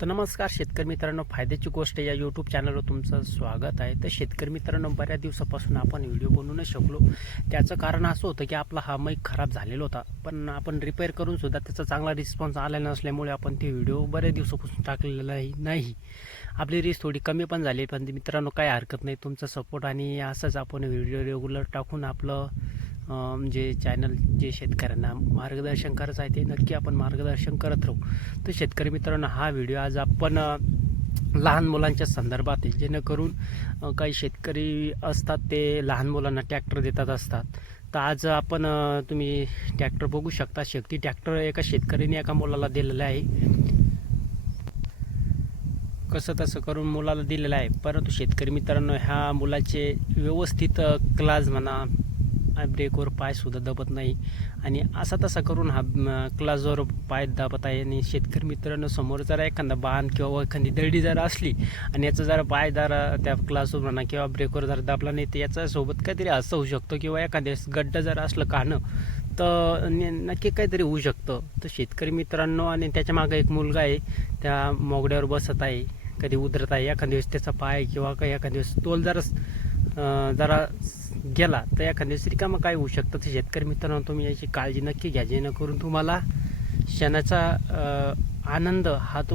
तर नमस्कार शेतकरी मित्रांनो फायद्याची गोष्ट या यूट्यूब चॅनलवर तुमचं स्वागत आहे. तर शेतकरी मित्रांनो बऱ्याच दिवसापासून आपण व्हिडिओ बनवू नाही शकलो. त्याचं कारण असं होतं की आपला हा मैक खराब झालेला होता. पण आपण रिपेअर करून सुद्धा त्याचा चांगला रिस्पॉन्स आला नसल्यामुळे आपण ते व्हिडिओ बऱ्याच दिवसापासून टाकलेला नाही. आपली रीस थोडी कमी पण झाली पण मित्रांनो काही हरकत नाही. तुमचा सपोर्ट आणि असंच आपण व्हिडिओ रेग्युलर टाकून आपलं जे म्हणजे चॅनल जे शेतकऱ्यांना मार्गदर्शन करायचं आहे ते नक्की आपण मार्गदर्शन करत राहू. तर शेतकरी मित्रांनो हा व्हिडिओ आज आपण लहान मुलांच्या संदर्भात आहे. जेणेकरून काही शेतकरी असतात ते लहान मुलांना ट्रॅक्टर देतात असतात. तर आज आपण तुम्ही ट्रॅक्टर बघू शकता. शक्ती ट्रॅक्टर एका शेतकऱ्याने एका मुलाला दिलेलं आहे. कसं तसं करून मुलाला दिलेलं आहे. परंतु शेतकरी मित्रांनो ह्या मुलाचे व्यवस्थित क्लास म्हणा ब्रेकवर पायसुद्धा दबत नाही. आणि असा तसा करून हा क्लासवर पाय दाबत आहे. आणि शेतकरी मित्रांनो समोर जरा एखादा बाण किंवा एखादी दरडी जरा असली आणि याचा जरा पाय जरा त्या क्लासवर म्हणा किंवा ब्रेकवर जरा दाबला नाही तर याच्यासोबत काहीतरी असं होऊ शकतो किंवा एखाद्या गड्डा जर असलं कानं तर नक्की काहीतरी होऊ शकतं. तर शेतकरी मित्रांनो आणि त्याच्या मागं एक मुलगा आहे त्या मोगड्यावर बसत आहे कधी उधरत आहे. एखाद्या दिवस त्याचा पाय किंवा काही एखाद्या दिवस तोल जरा जरा गेला तर या दिवस कामं काय होऊ शकतं? तर शेतकरी मित्रांनो तुम्ही याची काळजी नक्की घ्या. जेणेकरून तुम्हाला शेणाचा आनंद हा तो